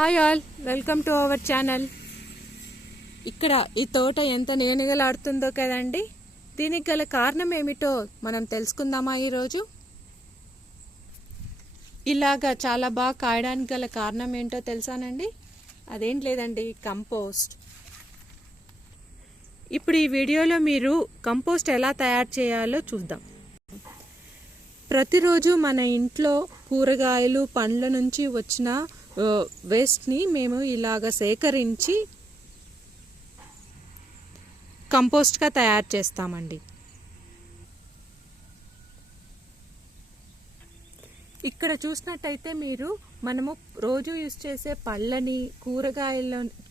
Hi all, welcome to our channel. ఇక్కడ ఈ తోట ఎంత నేనుగలాడుతుందో కదండి. దీనికి గల కారణం ఏమిటో మనం తెలుసుకుందామా ఈరోజు. ఇలాగా చాలా బాగా కాయడానికి గల కారణం ఏంటో తెలుసానండి. అదేం లేదండి, కంపోస్ట్. ఇప్పుడు ఈ వీడియోలో మీరు కంపోస్ట్ ఎలా తయారు చేయాలో చూద్దాం. ప్రతిరోజు మన ఇంట్లో కూరగాయలు పండ్ల నుంచి వచ్చిన వేస్ట్ని మేము ఇలాగ సేకరించి కంపోస్ట్గా తయారు చేస్తామండి. ఇక్కడ చూసినట్టయితే మనము రోజు యూజ్ చేసే పళ్ళని,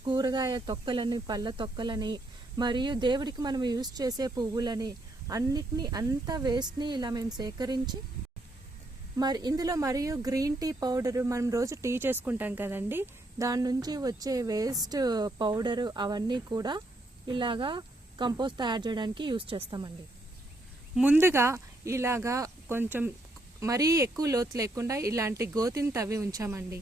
కూరగాయ తొక్కలని, పళ్ళ తొక్కలని, మరియు దేవుడికి మనం యూజ్ చేసే పువ్వులని అంతా వేస్ట్ని ఇలా మేము సేకరించి ఇందులో మరియు గ్రీన్ టీ పౌడరు, మనం రోజు టీ చేసుకుంటాం కదండి, దాని నుంచి వచ్చే వేస్ట్ పౌడరు అవన్నీ కూడా ఇలాగా కంపోస్ట్ తయారు చేయడానికి యూజ్ చేస్తామండి. ముందుగా ఇలాగా కొంచెం మరీ ఎక్కువ లోతు లేకుండా ఇలాంటి గోతిని తవ్వి ఉంచామండి.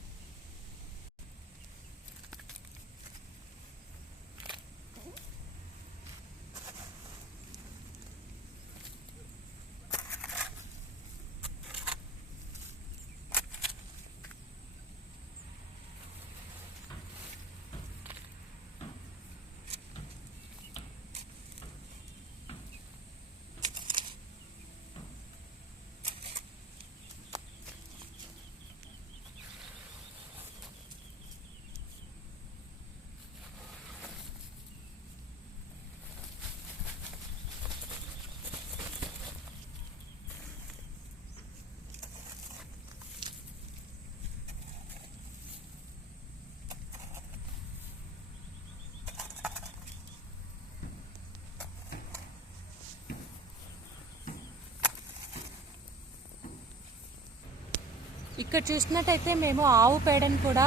ఇక్కడ చూసినట్టయితే మేము ఆవు పేడను కూడా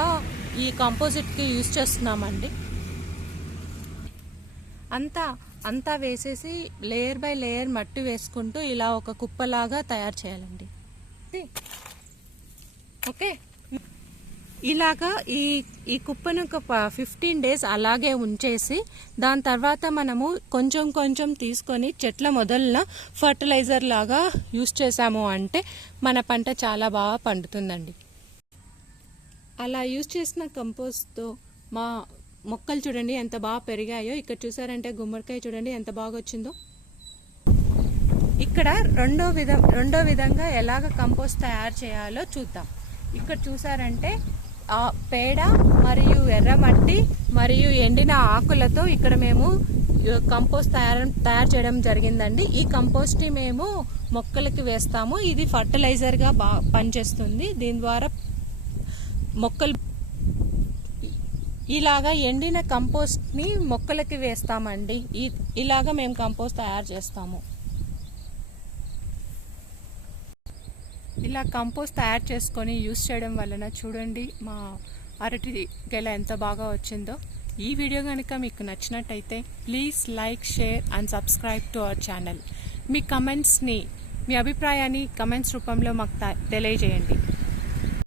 ఈ కంపోజిట్కి యూజ్ చేస్తున్నామండి. అంతా వేసేసి లేయర్ బై లేయర్ మట్టి వేసుకుంటూ ఇలా ఒక కుప్పలాగా తయారు చేయాలండి. ఓకే, ఇలాగా ఈ కుప్పను ఒక 15 days అలాగే ఉంచేసి దాని తర్వాత మనము కొంచెం కొంచెం తీసుకొని చెట్ల మొదలన ఫర్టిలైజర్ లాగా యూజ్ చేసాము అంటే మన పంట చాలా బాగా పండుతుందండి. అలా యూజ్ చేసిన కంపోస్ట్తో మా మొక్కలు చూడండి ఎంత బాగా పెరిగాయో. ఇక్కడ చూసారంటే గుమ్మడికాయ చూడండి ఎంత బాగా వచ్చిందో. ఇక్కడ రెండో విధంగా ఎలాగ కంపోస్ట్ తయారు చేయాలో చూద్దాం. ఇక్కడ చూసారంటే పేడ మరియు ఎర్రమట్టి మరియు ఎండిన ఆకులతో ఇక్కడ మేము కంపోస్ట్ తయారు చేయడం జరిగిందండి. ఈ కంపోస్ట్ని మేము మొక్కలకి వేస్తాము. ఇది ఫర్టిలైజర్గా పనిచేస్తుంది. దీని ద్వారా మొక్కలు ఇలాగా ఎండిన కంపోస్ట్ని మొక్కలకి వేస్తామండి. ఇలాగా మేము కంపోస్ట్ తయారు చేస్తాము. ఇలా కంపోస్ట్ తయారు చేసుకొని యూజ్ చేయడం వలన చూడండి మా అరటి గెల ఎంత బాగా వచ్చిందో. ఈ వీడియో కనుక మీకు నచ్చినట్టయితే please like, share and subscribe to our channel. మీ అభిప్రాయాన్ని కమెంట్స్ రూపంలో మాకు తెలియజేయండి.